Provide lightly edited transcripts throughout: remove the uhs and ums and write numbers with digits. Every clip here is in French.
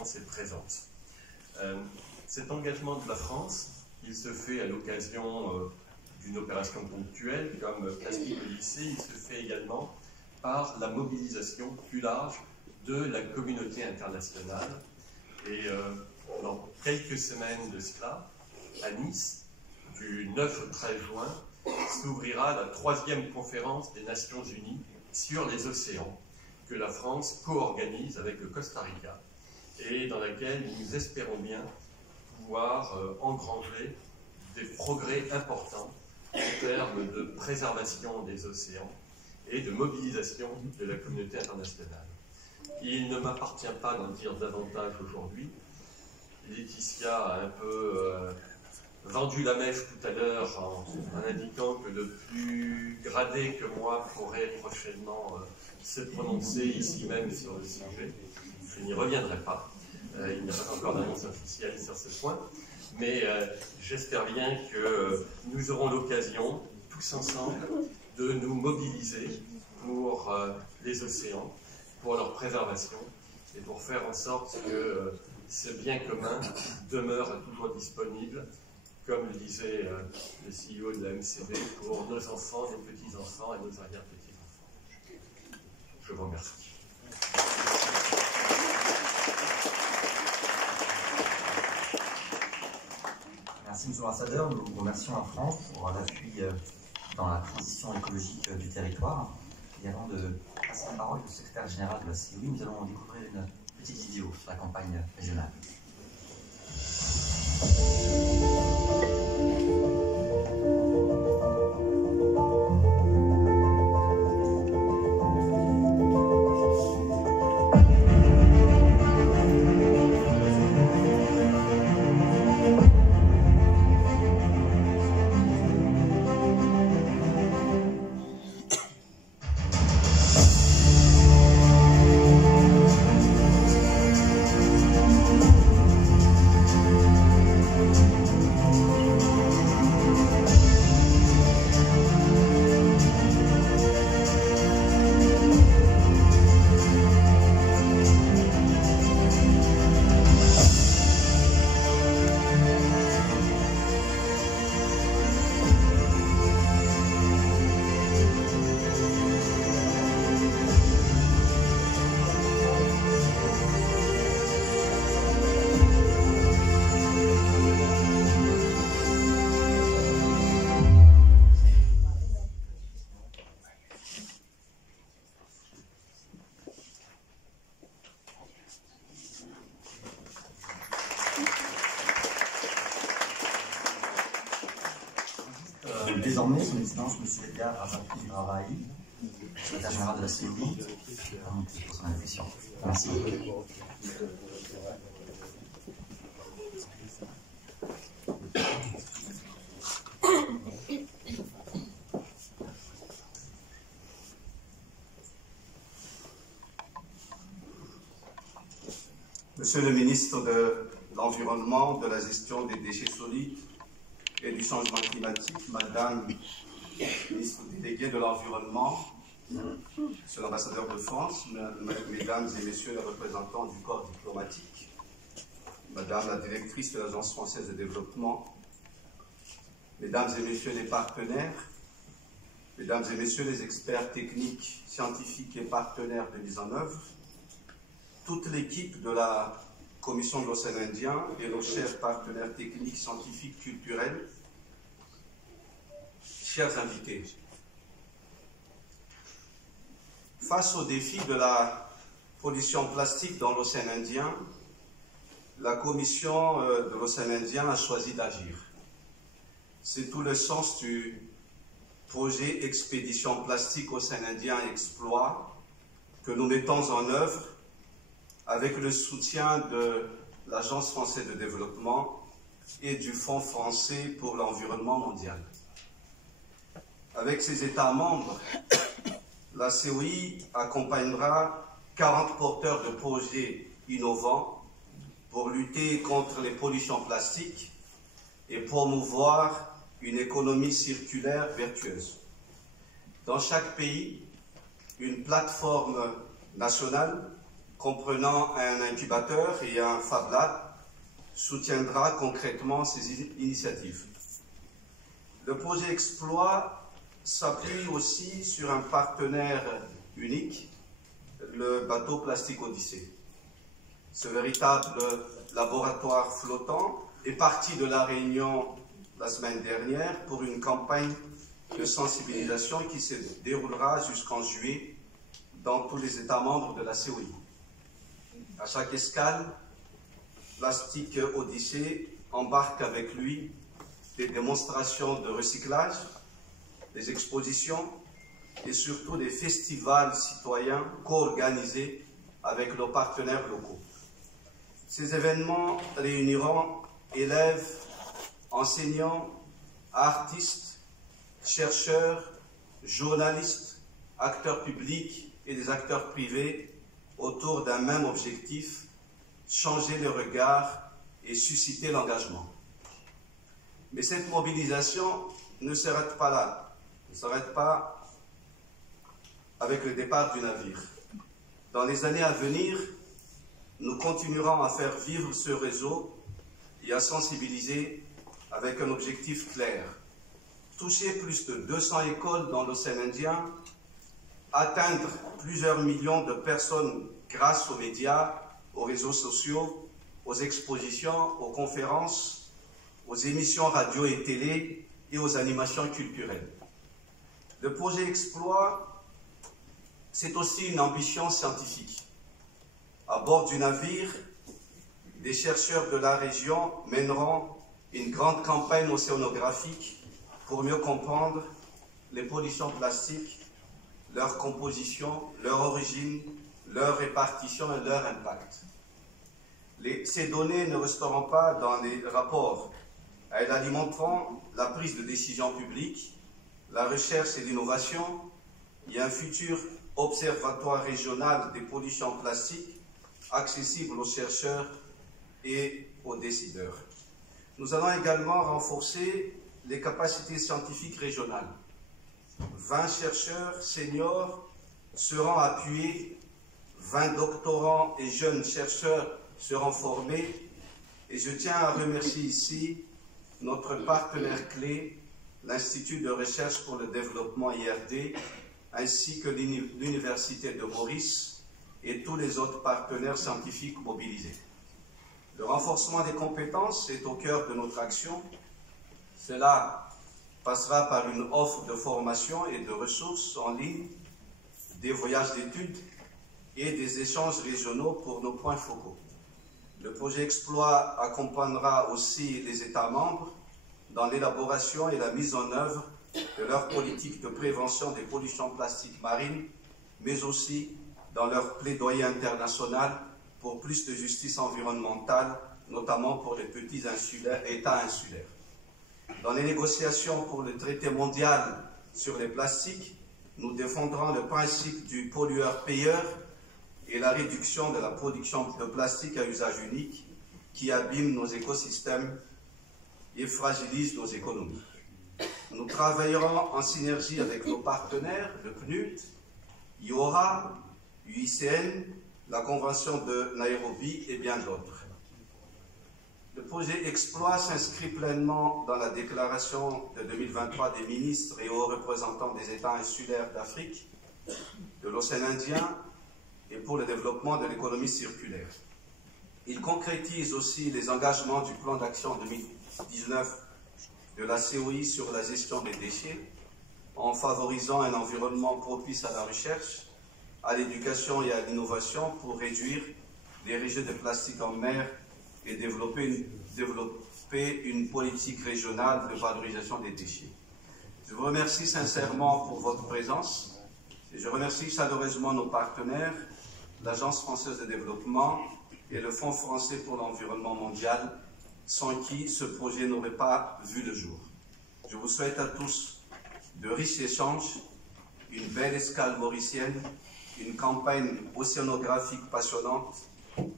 France est présente. Cet engagement de la France, il se fait à l'occasion d'une opération ponctuelle comme Plastique Odyssée, il se fait également par la mobilisation plus large de la communauté internationale. Et dans quelques semaines de cela, à Nice, du 9 au 13 juin, s'ouvrira la 3e conférence des Nations Unies sur les océans, que la France co-organise avec le Costa Rica, et dans laquelle nous espérons bien pouvoir engranger des progrès importants en termes de préservation des océans et de mobilisation de la communauté internationale. Il ne m'appartient pas d'en dire davantage aujourd'hui. Laetitia a un peu vendu la mèche tout à l'heure en indiquant que le plus gradé que moi pourrait prochainement se prononcer ici même sur le sujet. Je n'y reviendrai pas. Il n'y a pas encore d'annonce officielle sur ce point. Mais j'espère bien que nous aurons l'occasion, tous ensemble, de nous mobiliser pour les océans, pour leur préservation et pour faire en sorte que ce bien commun demeure toujours disponible, comme le disait le CEO de la MCD, pour nos enfants, nos petits-enfants et nos arrière-petits-enfants. Je vous remercie. Merci, Monsieur l'Ambassadeur. Nous vous remercions la France pour l'appui dans la transition écologique du territoire. Et avant de passer la parole au secrétaire général de la COI, nous allons découvrir une petite vidéo sur la campagne régionale. Désormais, son Excellence M. Edgar Razaki-Rawahi, secrétaire général de la COI, pour son allocution. Merci. Monsieur le ministre de l'Environnement, de la gestion des déchets solides et du changement climatique, Madame la ministre déléguée de l'Environnement, Monsieur l'ambassadeur de France, Mesdames et Messieurs les représentants du corps diplomatique, Madame la directrice de l'Agence française de développement, Mesdames et Messieurs les partenaires, Mesdames et Messieurs les experts techniques, scientifiques et partenaires de mise en œuvre, toute l'équipe de la Commission de l'Océan Indien et nos chers partenaires techniques, scientifiques, culturels, chers invités. Face au défi de la pollution plastique dans l'océan Indien, la Commission de l'Océan Indien a choisi d'agir. C'est tout le sens du projet Expédition Plastique Océan Indien Exploit que nous mettons en œuvre avec le soutien de l'Agence française de développement et du Fonds français pour l'environnement mondial. Avec ses États membres, la COI accompagnera 40 porteurs de projets innovants pour lutter contre les pollutions plastiques et promouvoir une économie circulaire vertueuse. Dans chaque pays, une plateforme nationale comprenant un incubateur et un Fab Lab, soutiendra concrètement ces initiatives. Le projet Exploit s'appuie aussi sur un partenaire unique, le bateau Plastique Odyssée. Ce véritable laboratoire flottant est parti de La Réunion la semaine dernière pour une campagne de sensibilisation qui se déroulera jusqu'en juillet dans tous les États membres de la COI. À chaque escale, Plastique Odyssée embarque avec lui des démonstrations de recyclage, des expositions et surtout des festivals citoyens co-organisés avec nos partenaires locaux. Ces événements réuniront élèves, enseignants, artistes, chercheurs, journalistes, acteurs publics et des acteurs privés autour d'un même objectif, changer le regard et susciter l'engagement. Mais cette mobilisation ne s'arrête pas là, ne s'arrête pas avec le départ du navire. Dans les années à venir, nous continuerons à faire vivre ce réseau et à sensibiliser avec un objectif clair. Toucher plus de 200 écoles dans l'océan Indien, atteindre plusieurs millions de personnes grâce aux médias, aux réseaux sociaux, aux expositions, aux conférences, aux émissions radio et télé et aux animations culturelles. Le projet Exploit, c'est aussi une ambition scientifique. À bord du navire, des chercheurs de la région mèneront une grande campagne océanographique pour mieux comprendre les pollutions plastiques, leur composition, leur origine, leur répartition et leur impact. Ces données ne resteront pas dans les rapports. Elles alimenteront la prise de décision publique, la recherche et l'innovation et un futur observatoire régional des pollutions plastiques accessible aux chercheurs et aux décideurs. Nous allons également renforcer les capacités scientifiques régionales. 20 chercheurs seniors seront appuyés, 20 doctorants et jeunes chercheurs seront formés, et je tiens à remercier ici notre partenaire clé, l'Institut de recherche pour le développement IRD, ainsi que l'Université de Maurice et tous les autres partenaires scientifiques mobilisés. Le renforcement des compétences est au cœur de notre action. Cela passera par une offre de formation et de ressources en ligne, des voyages d'études et des échanges régionaux pour nos points focaux. Le projet Exploit accompagnera aussi les États membres dans l'élaboration et la mise en œuvre de leur politique de prévention des pollutions plastiques marines, mais aussi dans leur plaidoyer international pour plus de justice environnementale, notamment pour les petits États insulaires. Dans les négociations pour le traité mondial sur les plastiques, nous défendrons le principe du pollueur-payeur et la réduction de la production de plastique à usage unique qui abîme nos écosystèmes et fragilise nos économies. Nous travaillerons en synergie avec nos partenaires, le PNUD, IORA, UICN, la Convention de Nairobi et bien d'autres. Le projet Exploit s'inscrit pleinement dans la déclaration de 2023 des ministres et hauts représentants des États insulaires d'Afrique, de l'océan Indien et pour le développement de l'économie circulaire. Il concrétise aussi les engagements du plan d'action 2019 de la COI sur la gestion des déchets en favorisant un environnement propice à la recherche, à l'éducation et à l'innovation pour réduire les rejets de plastique en mer et développer une politique régionale de valorisation des déchets. Je vous remercie sincèrement pour votre présence et je remercie chaleureusement nos partenaires, l'Agence française de développement et le Fonds français pour l'environnement mondial, sans qui ce projet n'aurait pas vu le jour. Je vous souhaite à tous de riches échanges, une belle escale mauricienne, une campagne océanographique passionnante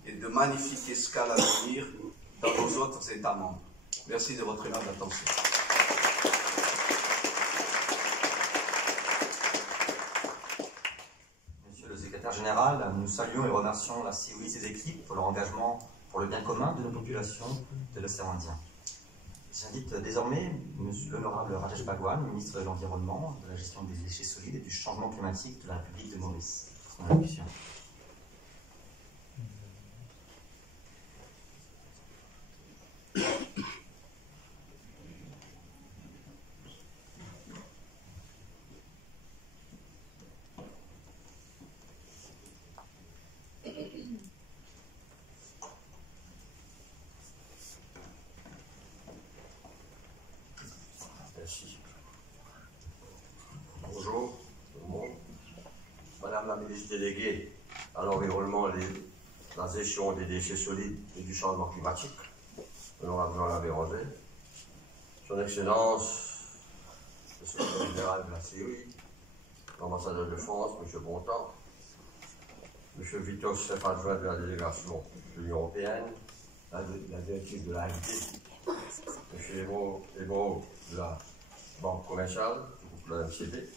et de magnifiques escales à venir dans nos autres États membres. Merci de votre aimable attention. Monsieur le secrétaire secrétaire général, nous saluons et remercions la CIOI et ses équipes pour leur engagement pour le bien commun de nos populations de l'océan Indien. J'invite désormais l'honorable Rajesh Bhagwan, ministre de l'Environnement, de la gestion des déchets solides et du changement climatique de la République de Maurice, pour son allocution. Merci. Bonjour tout le monde. Madame la ministre déléguée à l'environnement et la gestion des déchets solides et du changement climatique, honorable Jean Béranger, Son Excellence, le secrétaire général de la CIOI, l'ambassadeur de France, M. Bontemps, M. Vitos, chef adjoint de la délégation de l'Union européenne, la directrice de l'AFD, M. Ebo de la Banque commerciale, du groupe de la MCD,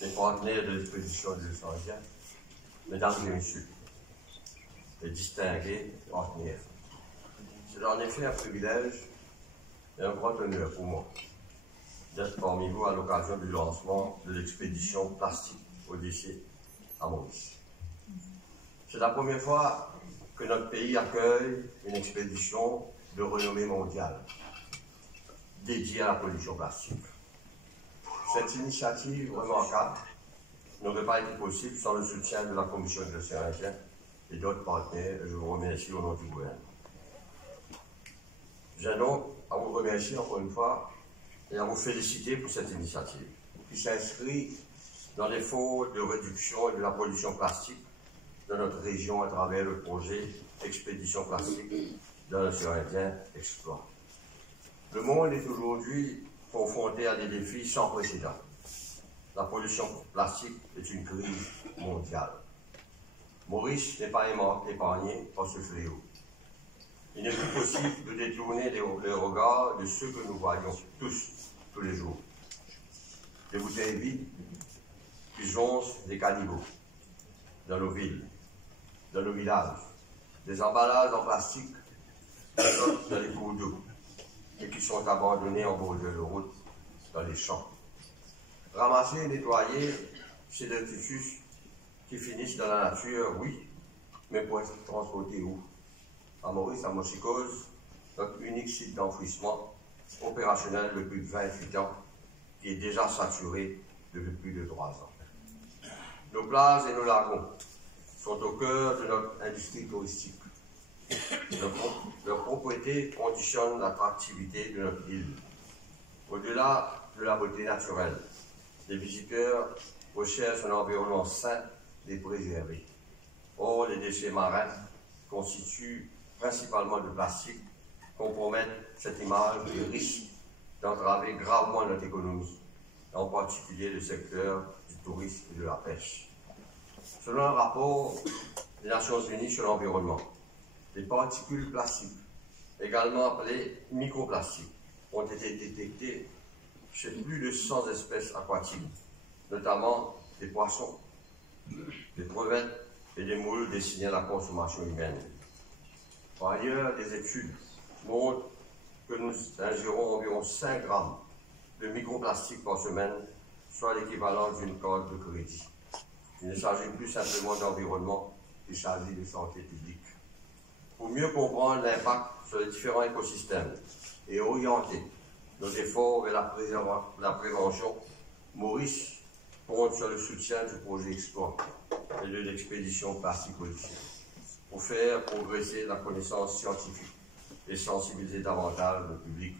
les partenaires de l'expédition de l'océan Indien, mesdames et messieurs, les distingués partenaires. C'est en effet un privilège et un grand honneur pour moi d'être parmi vous à l'occasion du lancement de l'expédition plastique aux déchets à Maurice. C'est la première fois que notre pays accueille une expédition de renommée mondiale dédiée à la pollution plastique. Cette initiative remarquable n'aurait pas été possible sans le soutien de la Commission de l'océan Indien et d'autres partenaires. Je vous remercie au nom du gouvernement. J'ai donc à vous remercier encore une fois et à vous féliciter pour cette initiative qui s'inscrit dans l'effort de réduction de la pollution plastique de notre région à travers le projet Expédition plastique dans l'océan Indien Exploit. Le monde est aujourd'hui confronté à des défis sans précédent. La pollution plastique est une crise mondiale. Maurice n'est pas épargné par ce fléau. Il n'est plus possible de détourner les regards de ceux que nous voyons tous les jours. Des bouteilles vides qui joncent des caniveaux dans nos villes, dans nos villages, des emballages en plastique qui sortent dans les cours d'eau et qui sont abandonnés en bord de la route dans les champs. Ramasser et nettoyer ces détritus qui finissent dans la nature, oui, mais pour être transportés où? À Maurice, à Mochicose, notre unique site d'enfouissement opérationnel depuis 28 ans, qui est déjà saturé depuis plus de 3 ans. Nos plages et nos lagons sont au cœur de notre industrie touristique. Leurs propriétés conditionnent l'attractivité de notre île. Au-delà de la beauté naturelle, les visiteurs recherchent un environnement sain et préservé. Or, les déchets marins constituent principalement de plastique, compromettent cette image et risquent d'entraver gravement notre économie, en particulier le secteur du tourisme et de la pêche. Selon un rapport des Nations Unies sur l'environnement, les particules plastiques, également appelées microplastiques, ont été détectées chez plus de 100 espèces aquatiques, notamment des poissons, des crevettes et des moules destinés à la consommation humaine. Par ailleurs, des études montrent que nous ingérons environ 5 grammes de microplastiques par semaine, soit l'équivalent d'une carte de crédit. Il ne s'agit plus simplement d'environnement, il s'agit de santé publique. Pour mieux comprendre l'impact sur les différents écosystèmes et orienter nos efforts vers la prévention, Maurice compte sur le soutien du projet Exploit et de l'expédition plastique aux déchets pour faire progresser la connaissance scientifique et sensibiliser davantage le public.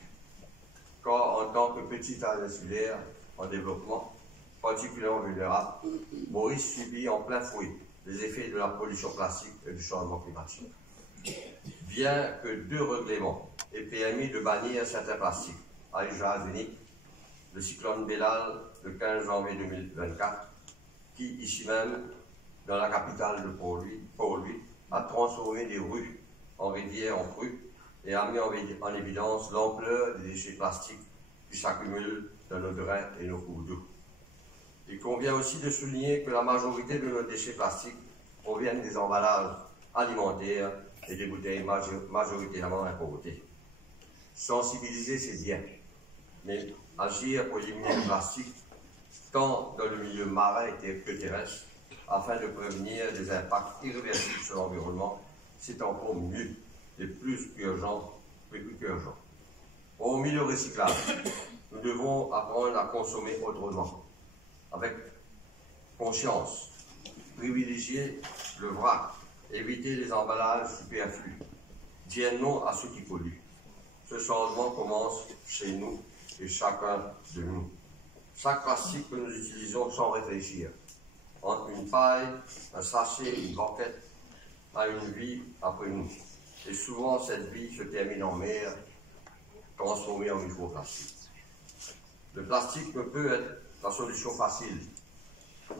Car en tant que petite île insulaire en développement, particulièrement vulnérable, Maurice subit en plein fouet les effets de la pollution plastique et du changement climatique. Bien que 2 règlements aient permis de bannir certains plastiques à usage unique, le cyclone Bellal le 15 janvier 2024, qui, ici même, dans la capitale de Port-Louis, a transformé des rues en rivières en crues et a mis en évidence l'ampleur des déchets plastiques qui s'accumulent dans nos drains et nos cours d'eau. Il convient aussi de souligner que la majorité de nos déchets plastiques proviennent des emballages alimentaires et des bouteilles majoritairement importées. Sensibiliser, c'est bien, mais agir pour éliminer le plastique, tant dans le milieu marin que terrestre, afin de prévenir des impacts irréversibles sur l'environnement, c'est encore mieux et plus qu'urgent. Hormis le recyclage, nous devons apprendre à consommer autrement, avec conscience, privilégier le vrac, éviter les emballages superflus, dire non à ceux qui polluent. Ce changement commence chez nous et chacun de nous. Chaque plastique que nous utilisons sans réfléchir, entre une paille, un sachet, une banquette, a une vie après nous. Et souvent, cette vie se termine en mer, transformée en microplastique. Le plastique ne peut être la solution facile,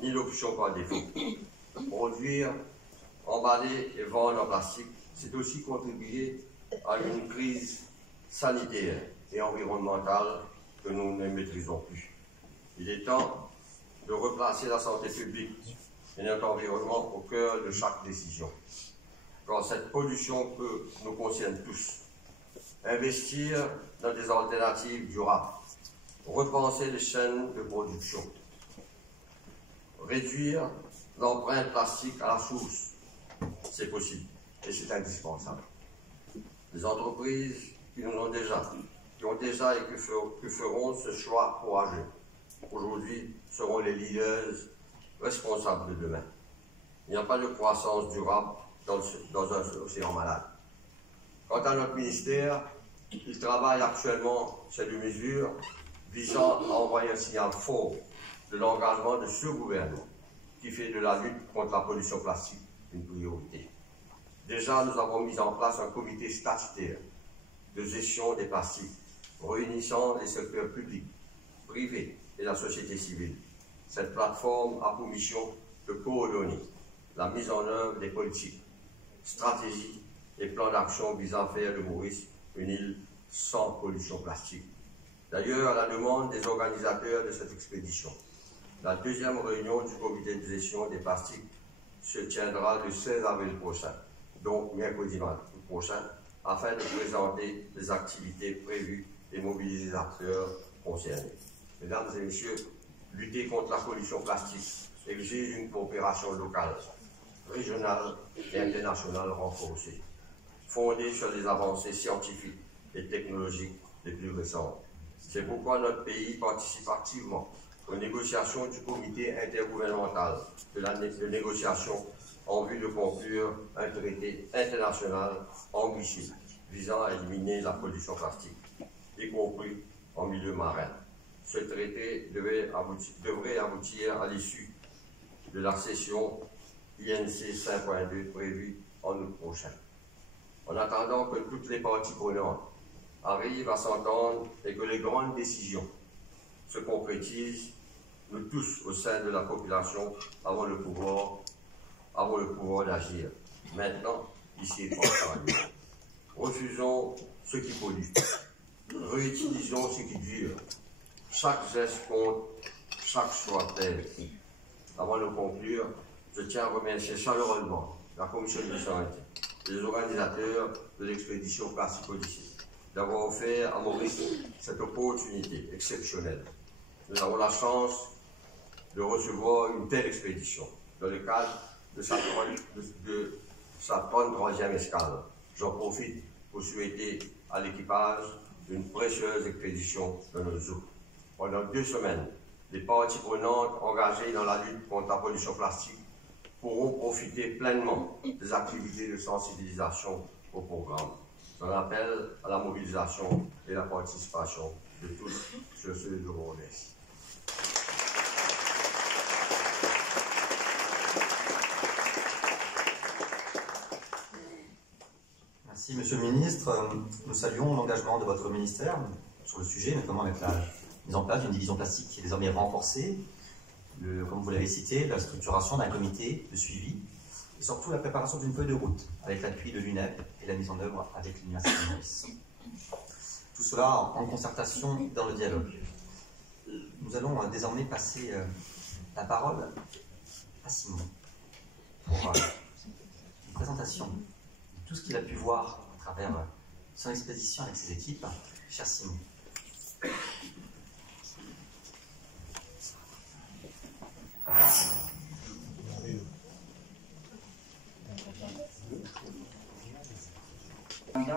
ni l'option par défaut. Produire, emballer et vendre en plastique, c'est aussi contribuer à une crise sanitaire et environnementale que nous ne maîtrisons plus. Il est temps de replacer la santé publique et notre environnement au cœur de chaque décision, quand cette pollution peut nous concerne tous. Investir dans des alternatives durables, repenser les chaînes de production, réduire l'empreinte plastique à la source, c'est possible et c'est indispensable. Les entreprises qui ont déjà et que feront ce choix courageux, aujourd'hui seront les leaders responsables de demain. Il n'y a pas de croissance durable dans un océan malade. Quant à notre ministère, il travaille actuellement sur des mesures visant à envoyer un signal fort de l'engagement de ce gouvernement qui fait de la lutte contre la pollution plastique une priorité. Déjà, nous avons mis en place un comité statutaire de gestion des plastiques, réunissant les secteurs publics, privés et la société civile. Cette plateforme a pour mission de coordonner la mise en œuvre des politiques, stratégies et plans d'action visant à faire de Maurice une île sans pollution plastique. D'ailleurs, à la demande des organisateurs de cette expédition, la deuxième réunion du comité de gestion des plastiques se tiendra le 16 avril prochain, donc mercredi prochain, afin de présenter les activités prévues et mobiliser les acteurs concernés. Mesdames et messieurs, lutter contre la pollution plastique exige une coopération locale, régionale et internationale renforcée, fondée sur les avancées scientifiques et technologiques les plus récentes. C'est pourquoi notre pays participe activement aux négociations du comité intergouvernemental de négociation en vue de conclure un traité international ambitieux visant à éliminer la pollution plastique, y compris en milieu marin. Ce traité devrait aboutir à l'issue de la session INC 5.2 prévue en août prochain. En attendant que toutes les parties prenantes arrivent à s'entendre et que les grandes décisions se concrétisent, nous tous au sein de la population avons le pouvoir d'agir. Maintenant, ici et maintenant. Refusons ce qui pollue. Réutilisons ce qui dure. Chaque geste compte, chaque choix paie. Avant de conclure, je tiens à remercier chaleureusement la Commission de santé et les organisateurs de l'expédition Plastique Odyssée d'avoir offert à Maurice cette opportunité exceptionnelle. Nous avons la chance de recevoir une telle expédition dans le cadre de sa 33e escale. J'en profite pour souhaiter à l'équipage une précieuse expédition dans nos eaux. Pendant 2 semaines, les parties prenantes engagées dans la lutte contre la pollution plastique pourront profiter pleinement des activités de sensibilisation au programme. J'en appelle à la mobilisation et la participation de tous. Sur ce, je vous remercie. Merci, Monsieur le Ministre. Nous saluons l'engagement de votre ministère sur le sujet, notamment avec la mise en place d'une division plastique qui est désormais renforcée, comme vous l'avez cité, la structuration d'un comité de suivi et surtout la préparation d'une feuille de route avec l'appui de l'UNEP et la mise en œuvre avec l'Université de Maurice. Tout cela en concertation dans le dialogue. Nous allons désormais passer la parole à Simon pour une présentation de tout ce qu'il a pu voir à travers son expédition avec ses équipes. Cher Simon.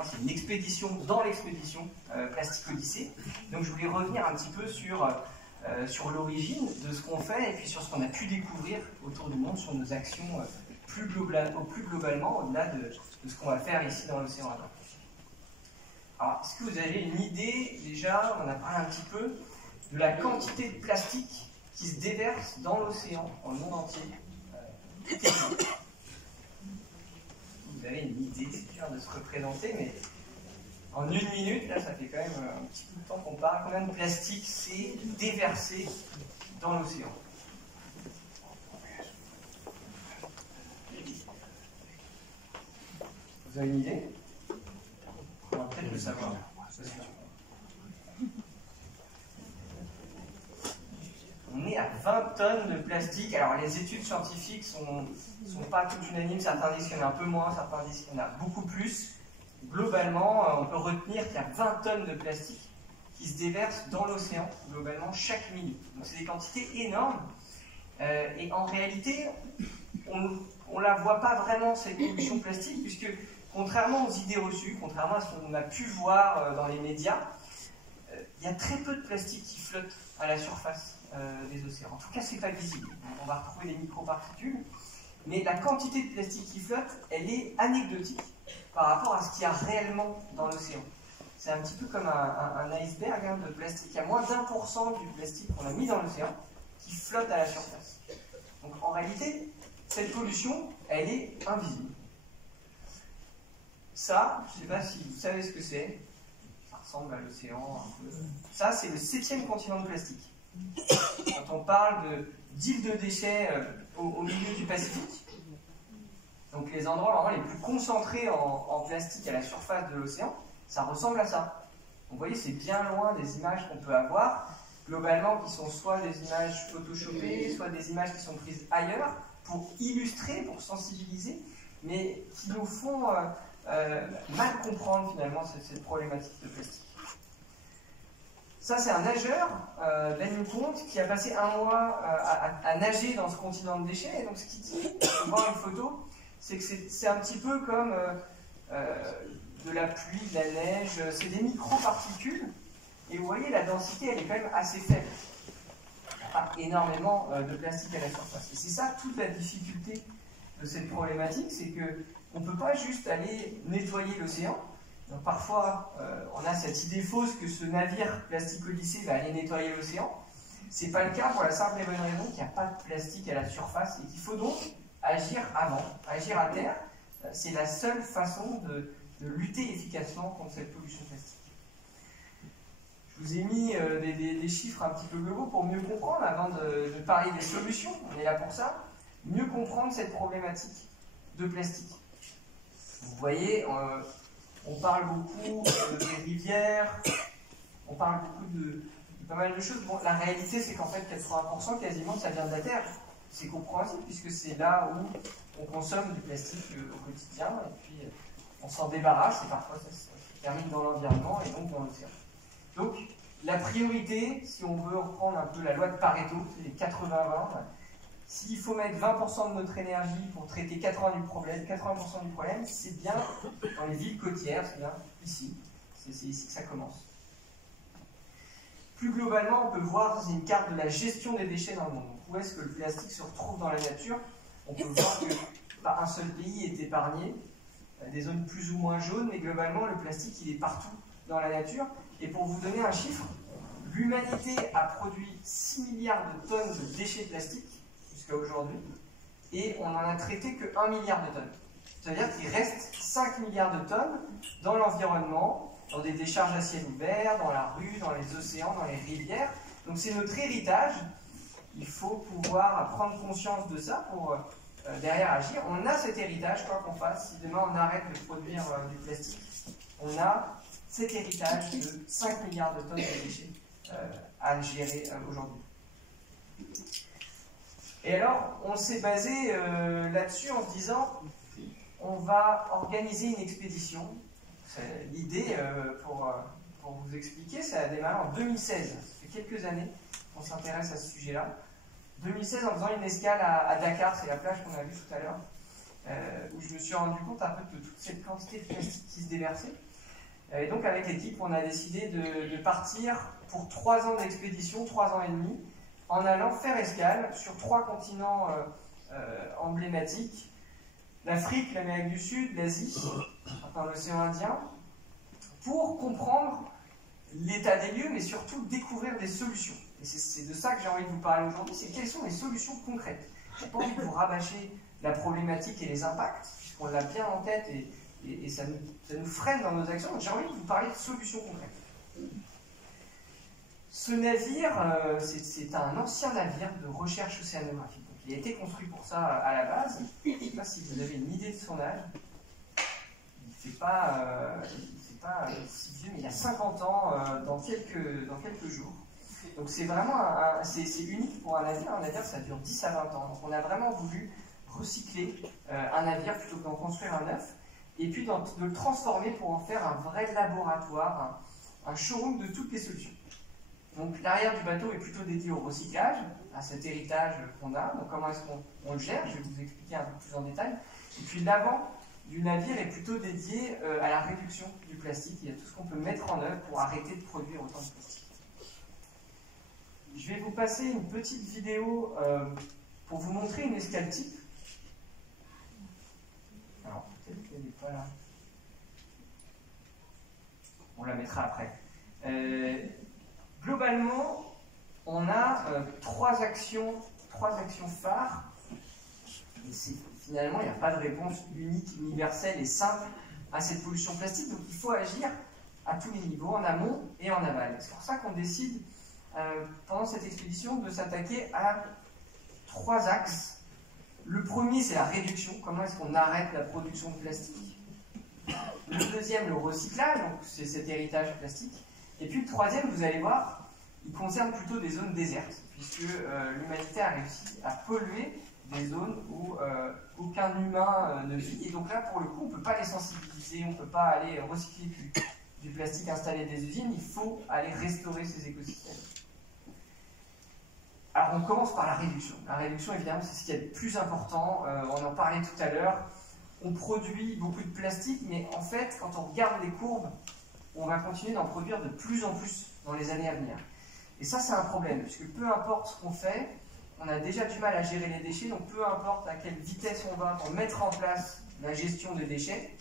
C'est une expédition dans l'expédition Plastic Odyssée. Donc je voulais revenir un petit peu sur l'origine de ce qu'on fait et puis sur ce qu'on a pu découvrir autour du monde, sur nos actions plus globalement, au-delà de ce qu'on va faire ici dans l'océan Atlantique. Alors, est-ce que vous avez une idée, déjà, on a parlé un petit peu, de la quantité de plastique qui se déverse dans l'océan, dans le monde entier Vous avez une idée, c'est dur de se représenter, mais en une minute, là, ça fait quand même un petit peu de temps qu'on parle. Combien de plastique s'est déversé dans l'océan? Vous avez une idée? On va peut-être le savoir. On est à 20 tonnes de plastique. Alors les études scientifiques sont pas toutes unanimes. Certains disent qu'il y en a un peu moins, certains disent qu'il y en a beaucoup plus. Globalement, on peut retenir qu'il y a 20 tonnes de plastique qui se déversent dans l'océan, globalement, chaque minute. Donc c'est des quantités énormes. Et en réalité, on ne la voit pas vraiment, cette pollution plastique, puisque contrairement aux idées reçues, contrairement à ce qu'on a pu voir dans les médias, il y a très peu de plastique qui flotte à la surface des océans. En tout cas, ce n'est pas visible. On va retrouver des microparticules, mais la quantité de plastique qui flotte, elle est anecdotique par rapport à ce qu'il y a réellement dans l'océan. C'est un petit peu comme un iceberg de plastique. Il y a moins d'1% du plastique qu'on a mis dans l'océan qui flotte à la surface. Donc en réalité, cette pollution, elle est invisible. Ça, je ne sais pas si vous savez ce que c'est. Ça ressemble à l'océan un peu. Ça, c'est le 7e continent de plastique. Quand on parle d'îles de déchets au milieu du Pacifique, donc les endroits vraiment les plus concentrés en plastique à la surface de l'océan, ça ressemble à ça. Donc, vous voyez, c'est bien loin des images qu'on peut avoir, globalement, qui sont soit des images photoshopées, soit des images qui sont prises ailleurs, pour illustrer, pour sensibiliser, mais qui nous font mal comprendre finalement cette problématique de plastique. Ça, c'est un nageur, Ben Comte, qui a passé un mois à nager dans ce continent de déchets. Et donc, ce qu'il dit, on voit une photo, c'est que c'est un petit peu comme de la pluie, de la neige, c'est des microparticules. Et vous voyez, la densité, elle est quand même assez faible. Il n'y a pas énormément de plastique à la surface. Et c'est ça toute la difficulté de cette problématique, c'est qu'on ne peut pas juste aller nettoyer l'océan. Donc parfois, on a cette idée fausse que ce navire Plastic Odyssée va aller nettoyer l'océan. Ce n'est pas le cas pour la simple et bonne raison qu'il n'y a pas de plastique à la surface et qu'il faut donc agir avant, agir à terre. C'est la seule façon de lutter efficacement contre cette pollution plastique. Je vous ai mis des chiffres un petit peu globaux pour mieux comprendre, avant de parler des solutions, on est là pour ça, mieux comprendre cette problématique de plastique. Vous voyez, on parle beaucoup des rivières, on parle beaucoup de pas mal de choses. Bon, la réalité, c'est qu'en fait, 80% quasiment, ça vient de la Terre. C'est compréhensible, puisque c'est là où on consomme du plastique au quotidien, et puis on s'en débarrasse, et parfois ça se termine dans l'environnement et donc dans l'océan. Donc, la priorité, si on veut reprendre un peu la loi de Pareto, c'est les 80-20, s'il faut mettre 20% de notre énergie pour traiter 80% du problème, c'est bien dans les villes côtières, c'est bien ici. C'est ici que ça commence. Plus globalement, on peut voir, c'est une carte de la gestion des déchets dans le monde. Donc, où est-ce que le plastique se retrouve dans la nature? On peut voir que pas un seul pays est épargné, des zones plus ou moins jaunes, mais globalement, le plastique, il est partout dans la nature. Et pour vous donner un chiffre, l'humanité a produit 6 milliards de tonnes de déchets plastiques jusqu'à aujourd'hui, et on n'en a traité que 1 milliard de tonnes. C'est-à-dire qu'il reste 5 milliards de tonnes dans l'environnement, dans des décharges à ciel ouvert, dans la rue, dans les océans, dans les rivières. Donc c'est notre héritage. Il faut pouvoir prendre conscience de ça pour derrière agir. On a cet héritage, quoi qu'on fasse. Si demain on arrête de produire du plastique, on a cet héritage de 5 milliards de tonnes de déchets à gérer aujourd'hui. Et alors, on s'est basé là-dessus en se disant, on va organiser une expédition. L'idée, pour vous expliquer, ça a démarré en 2016. Ça fait quelques années qu'on s'intéresse à ce sujet-là. 2016, en faisant une escale à Dakar, c'est la plage qu'on a vue tout à l'heure, où je me suis rendu compte un peu de toute cette quantité de plastique qui se déversait. Et donc, avec l'équipe, on a décidé de partir pour 3 ans d'expédition, 3 ans et demi, en allant faire escale sur 3 continents emblématiques: l'Afrique, l'Amérique du Sud, l'Asie, enfin l'océan Indien, pour comprendre l'état des lieux, mais surtout découvrir des solutions. Et c'est de ça que j'ai envie de vous parler aujourd'hui, c'est quelles sont les solutions concrètes. Je n'ai pas envie de vous rabâcher la problématique et les impacts, puisqu'on l'a bien en tête et ça nous freine dans nos actions, donc j'ai envie de vous parler de solutions concrètes. Ce navire, c'est un ancien navire de recherche océanographique. Donc, il a été construit pour ça à la base. Je ne sais pas si vous avez une idée de son âge. Il ne fait pas si vieux, mais il a 50 ans dans quelques jours. Donc c'est vraiment c'est unique pour un navire. Un navire, ça dure 10 à 20 ans. Donc on a vraiment voulu recycler un navire plutôt que d'en construire un neuf, et puis de le transformer pour en faire un vrai laboratoire, un showroom de toutes les solutions. Donc l'arrière du bateau est plutôt dédié au recyclage, à cet héritage qu'on a. Donc comment est-ce qu'on le gère? Je vais vous expliquer un peu plus en détail. Et puis l'avant du navire est plutôt dédié à la réduction du plastique. Il y a tout ce qu'on peut mettre en œuvre pour arrêter de produire autant de plastique. Je vais vous passer une petite vidéo pour vous montrer une escale type. Alors, peut-être qu'elle n'est pas là. On la mettra après. Globalement, on a 3 actions phares. Et finalement, il n'y a pas de réponse unique, universelle et simple à cette pollution plastique. Donc, il faut agir à tous les niveaux, en amont et en aval. C'est pour ça qu'on décide, pendant cette expédition, de s'attaquer à 3 axes. Le premier, c'est la réduction. Comment est-ce qu'on arrête la production de plastique? Le deuxième, le recyclage, donc c'est cet héritage plastique. Et puis le troisième, vous allez voir, il concerne plutôt des zones désertes, puisque l'humanité a réussi à polluer des zones où aucun humain ne vit. Et donc là, pour le coup, on ne peut pas les sensibiliser, on ne peut pas aller recycler du plastique, installer des usines, il faut aller restaurer ces écosystèmes. Alors on commence par la réduction. La réduction, évidemment, c'est ce qui est le plus important. On en parlait tout à l'heure. On produit beaucoup de plastique, mais en fait, quand on regarde les courbes, on va continuer d'en produire de plus en plus dans les années à venir. Et ça, c'est un problème, puisque peu importe ce qu'on fait, on a déjà du mal à gérer les déchets, donc peu importe à quelle vitesse on va pour mettre en place la gestion des déchets,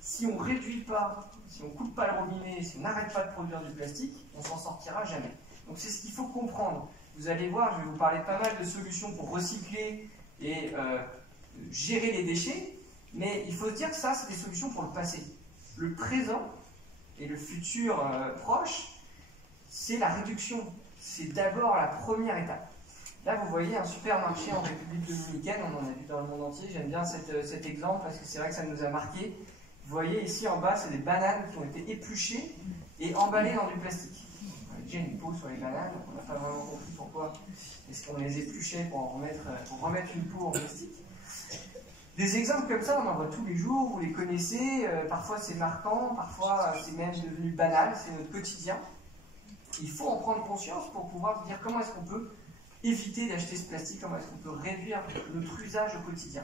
si on ne réduit pas, si on ne coupe pas le robinet, si on n'arrête pas de produire du plastique, on ne s'en sortira jamais. Donc c'est ce qu'il faut comprendre. Vous allez voir, je vais vous parler de pas mal de solutions pour recycler et gérer les déchets, mais il faut se dire que ça, c'est des solutions pour le passé. Le présent et le futur proche, c'est la réduction. C'est d'abord la première étape. Là, vous voyez un supermarché en République dominicaine, on en a vu dans le monde entier. J'aime bien cet exemple parce que c'est vrai que ça nous a marqué. Vous voyez ici en bas, c'est des bananes qui ont été épluchées et emballées dans du plastique. On a déjà une peau sur les bananes, donc on n'a pas vraiment compris pourquoi est-ce qu'on les épluchait pour remettre une peau en plastique. Des exemples comme ça, on en voit tous les jours, vous les connaissez, parfois c'est marquant, parfois c'est même devenu banal, c'est notre quotidien. Il faut en prendre conscience pour pouvoir se dire comment est-ce qu'on peut éviter d'acheter ce plastique, comment est-ce qu'on peut réduire notre usage au quotidien.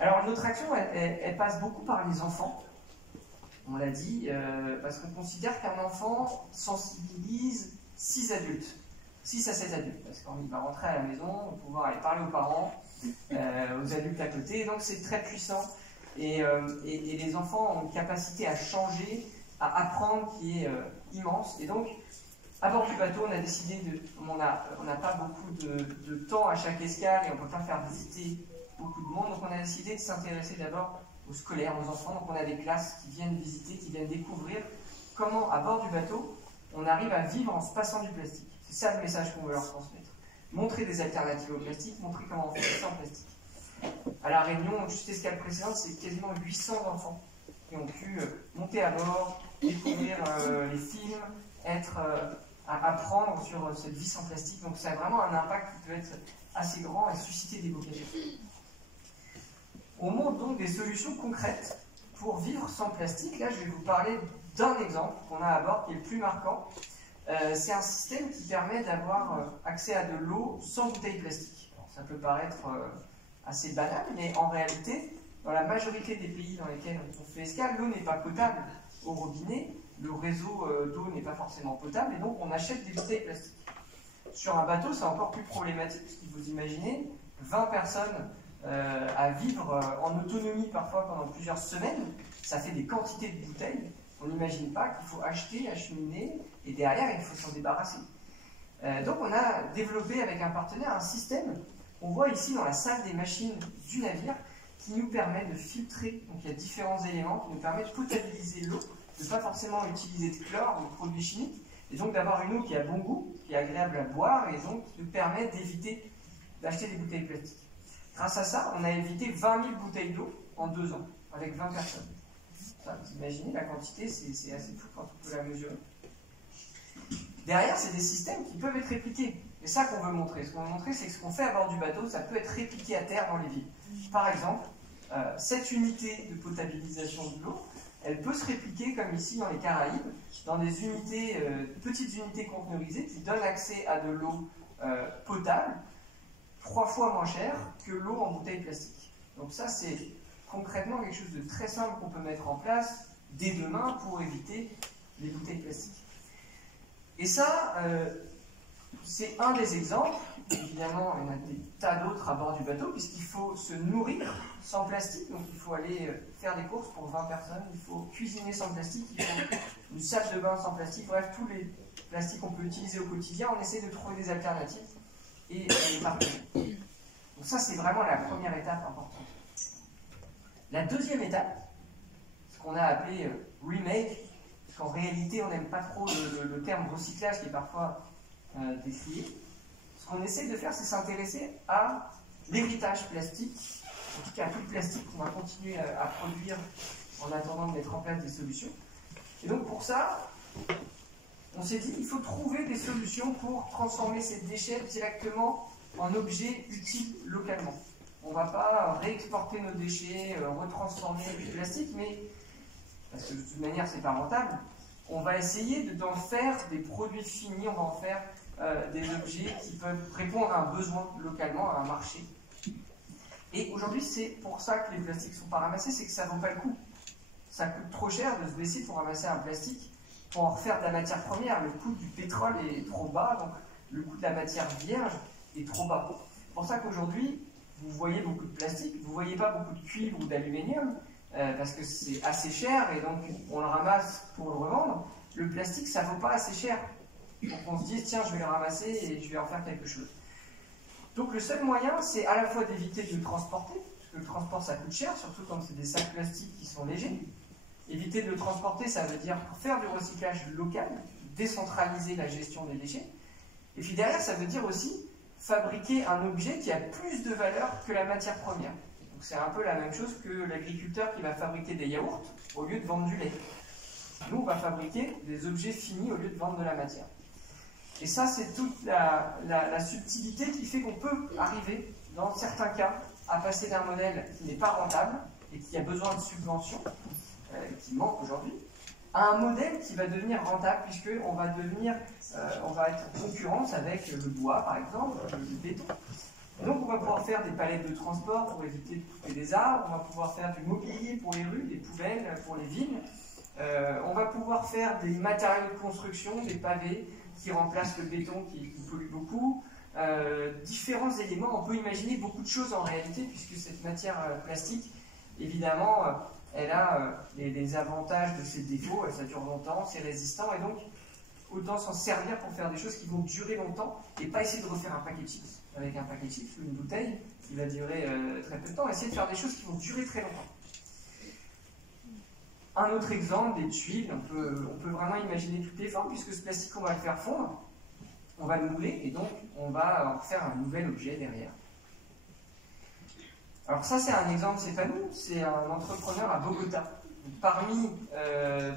Alors notre action, elle passe beaucoup par les enfants, on l'a dit, parce qu'on considère qu'un enfant sensibilise 6 adultes, 6 à 7 adultes, parce qu'il va rentrer à la maison, on va pouvoir aller parler aux parents, aux adultes à côté, donc c'est très puissant, et les enfants ont une capacité à changer, à apprendre qui est immense, et donc à bord du bateau, on a décidé on n'a pas beaucoup de temps à chaque escale et on ne peut pas faire visiter beaucoup de monde, donc on a décidé de s'intéresser d'abord aux scolaires, aux enfants, donc on a des classes qui viennent visiter, qui viennent découvrir comment à bord du bateau, on arrive à vivre en se passant du plastique. C'est ça le message qu'on veut leur transmettre. Montrer des alternatives au plastique, montrer comment on fait ça en plastique. À La Réunion, juste escale précédente, c'est quasiment 800 enfants qui ont pu monter à bord, découvrir les films, être à prendre sur cette vie sans plastique. Donc ça a vraiment un impact qui peut être assez grand et susciter des vocations. On montre donc des solutions concrètes pour vivre sans plastique. Là, je vais vous parler d'un exemple qu'on a à bord qui est le plus marquant. C'est un système qui permet d'avoir accès à de l'eau sans bouteille plastique. Alors, ça peut paraître assez banal, mais en réalité, dans la majorité des pays dans lesquels on fait escale, l'eau n'est pas potable au robinet, le réseau d'eau n'est pas forcément potable, et donc on achète des bouteilles plastiques. Sur un bateau, c'est encore plus problématique, parce que vous imaginez 20 personnes à vivre en autonomie parfois pendant plusieurs semaines, ça fait des quantités de bouteilles. On n'imagine pas qu'il faut acheter, acheminer, et derrière, il faut s'en débarrasser. Donc on a développé avec un partenaire un système, on voit ici dans la salle des machines du navire, qui nous permet de filtrer. Donc il y a différents éléments qui nous permettent de potabiliser l'eau, de ne pas forcément utiliser de chlore ou de produits chimiques, et donc d'avoir une eau qui a bon goût, qui est agréable à boire, et donc qui nous permet d'éviter d'acheter des bouteilles plastiques. Grâce à ça, on a évité 20 000 bouteilles d'eau en 2 ans, avec 20 personnes. Ça, vous imaginez, la quantité, c'est assez fou quand on peut la mesurer. Derrière, c'est des systèmes qui peuvent être répliqués. C'est ça qu'on veut montrer. Ce qu'on veut montrer, c'est que ce qu'on fait à bord du bateau, ça peut être répliqué à terre dans les villes. Par exemple, cette unité de potabilisation de l'eau, elle peut se répliquer comme ici dans les Caraïbes, dans des unités, petites unités conteneurisées qui donnent accès à de l'eau potable, 3 fois moins cher que l'eau en bouteille plastique. Donc ça, c'est concrètement quelque chose de très simple qu'on peut mettre en place dès demain pour éviter les bouteilles plastiques. Et ça, c'est un des exemples. Évidemment, il y en a des tas d'autres à bord du bateau, puisqu'il faut se nourrir sans plastique. Donc il faut aller faire des courses pour 20 personnes, il faut cuisiner sans plastique, il faut une salle de bain sans plastique. Bref, tous les plastiques qu'on peut utiliser au quotidien, on essaie de trouver des alternatives et les partager. Donc ça, c'est vraiment la première étape importante. La deuxième étape, ce qu'on a appelé remake, parce qu'en réalité, on n'aime pas trop le terme recyclage qui est parfois décrié. Ce qu'on essaie de faire, c'est s'intéresser à l'héritage plastique, en tout cas à tout le plastique qu'on va continuer à produire en attendant de mettre en place des solutions. Et donc pour ça, on s'est dit qu'il faut trouver des solutions pour transformer ces déchets directement en objets utiles localement. On ne va pas réexporter nos déchets, retransformer du plastique, mais parce que de toute manière c'est pas rentable, on va essayer d'en faire des produits finis, on va en faire des objets qui peuvent répondre à un besoin localement, à un marché. Et aujourd'hui, c'est pour ça que les plastiques ne sont pas ramassés, c'est que ça ne vaut pas le coup. Ça coûte trop cher de se baisser pour ramasser un plastique, pour en refaire de la matière première. Le coût du pétrole est trop bas, donc le coût de la matière vierge est trop bas. C'est pour ça qu'aujourd'hui, vous voyez beaucoup de plastique, vous ne voyez pas beaucoup de cuivre ou d'aluminium, parce que c'est assez cher et donc on le ramasse pour le revendre. Le plastique, ça ne vaut pas assez cher. Donc on se dit, tiens, je vais le ramasser et je vais en faire quelque chose. Donc le seul moyen, c'est à la fois d'éviter de le transporter, parce que le transport, ça coûte cher, surtout quand c'est des sacs plastiques qui sont légers. Éviter de le transporter, ça veut dire faire du recyclage local, décentraliser la gestion des déchets. Et puis derrière, ça veut dire aussi fabriquer un objet qui a plus de valeur que la matière première. Donc c'est un peu la même chose que l'agriculteur qui va fabriquer des yaourts au lieu de vendre du lait. Nous, on va fabriquer des objets finis au lieu de vendre de la matière. Et ça, c'est toute la subtilité qui fait qu'on peut arriver, dans certains cas, à passer d'un modèle qui n'est pas rentable et qui a besoin de subventions, qui manque aujourd'hui, à un modèle qui va devenir rentable, puisqu'on va on va être en concurrence avec le bois, par exemple, le béton. Donc on va pouvoir faire des palettes de transport pour éviter de couper des arbres, on va pouvoir faire du mobilier pour les rues, des poubelles pour les villes, on va pouvoir faire des matériaux de construction, des pavés qui remplacent le béton qui pollue beaucoup, différents éléments. On peut imaginer beaucoup de choses en réalité, puisque cette matière plastique, évidemment, elle a les avantages de ses défauts, ça dure longtemps, c'est résistant, et donc autant s'en servir pour faire des choses qui vont durer longtemps, et pas essayer de refaire un paquet de chips avec un paquet de chips ou une bouteille qui va durer très peu de temps, essayer de faire des choses qui vont durer très longtemps. Un autre exemple, des tuiles, on peut vraiment imaginer toutes les formes, puisque ce plastique, on va le faire fondre, on va le mouler, et donc on va en faire un nouvel objet derrière. Alors ça, c'est un exemple, c'est pas nous, c'est un entrepreneur à Bogota. Parmi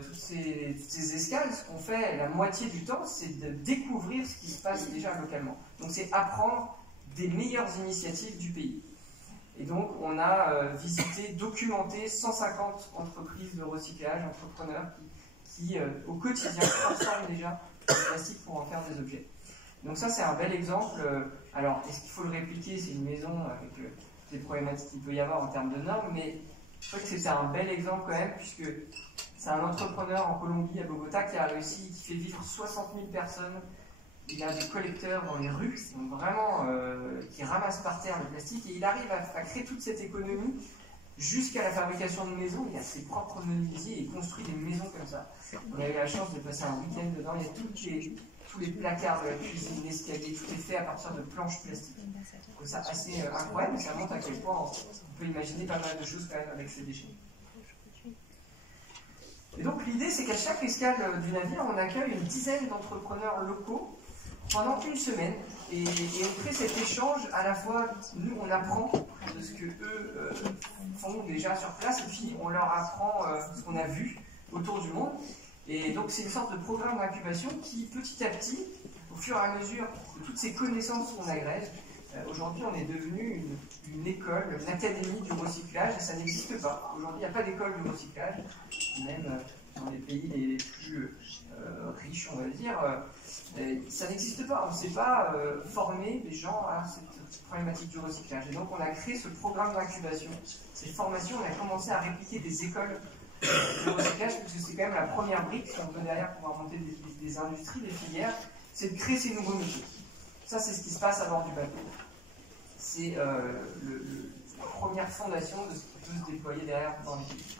toutes ces escales, ce qu'on fait la moitié du temps, c'est de découvrir ce qui se passe déjà localement. Donc c'est apprendre des meilleures initiatives du pays. Et donc on a visité, documenté 150 entreprises de recyclage, entrepreneurs qui au quotidien transforment déjà le plastique pour en faire des objets. Donc ça c'est un bel exemple. Alors est-ce qu'il faut le répliquer? C'est une maison avec les problématiques qu'il peut y avoir en termes de normes, mais je crois que c'était un bel exemple quand même, puisque c'est un entrepreneur en Colombie, à Bogota, qui a réussi, qui fait vivre 60 000 personnes. Il a des collecteurs dans les rues, donc vraiment, qui ramassent par terre le plastique, et il arrive à créer toute cette économie jusqu'à la fabrication de maisons. Il a ses propres menuisiers et il construit des maisons comme ça. On a eu la chance de passer un week-end dedans. Il y a tous les placards de la cuisine, l'escalier, tout est fait à partir de planches plastiques. Donc ça assez incroyable, mais ça montre à quel point on peut imaginer pas mal de choses quand même avec ces déchets. Et donc l'idée, c'est qu'à chaque escale du navire, on accueille une dizaine d'entrepreneurs locaux pendant une semaine, et on crée cet échange. À la fois, nous, on apprend de ce que eux font déjà sur place, et puis on leur apprend ce qu'on a vu autour du monde. Et donc c'est une sorte de programme d'incubation qui, petit à petit, au fur et à mesure de toutes ces connaissances qu'on agrège, aujourd'hui on est devenu une école, une académie du recyclage, et ça n'existe pas. Aujourd'hui il n'y a pas d'école du recyclage, même dans les pays les plus riches, on va dire, ça n'existe pas. On ne sait pas former les gens à cette problématique du recyclage. Et donc on a créé ce programme d'incubation. Ces formations, on a commencé à répliquer des écoles de recyclage, parce que c'est quand même la première brique, si on veut derrière pouvoir monter des industries, des filières, c'est de créer ces nouveaux métiers. Ça, c'est ce qui se passe à bord du bateau. C'est la première fondation de ce qui peut se déployer derrière dans les pays.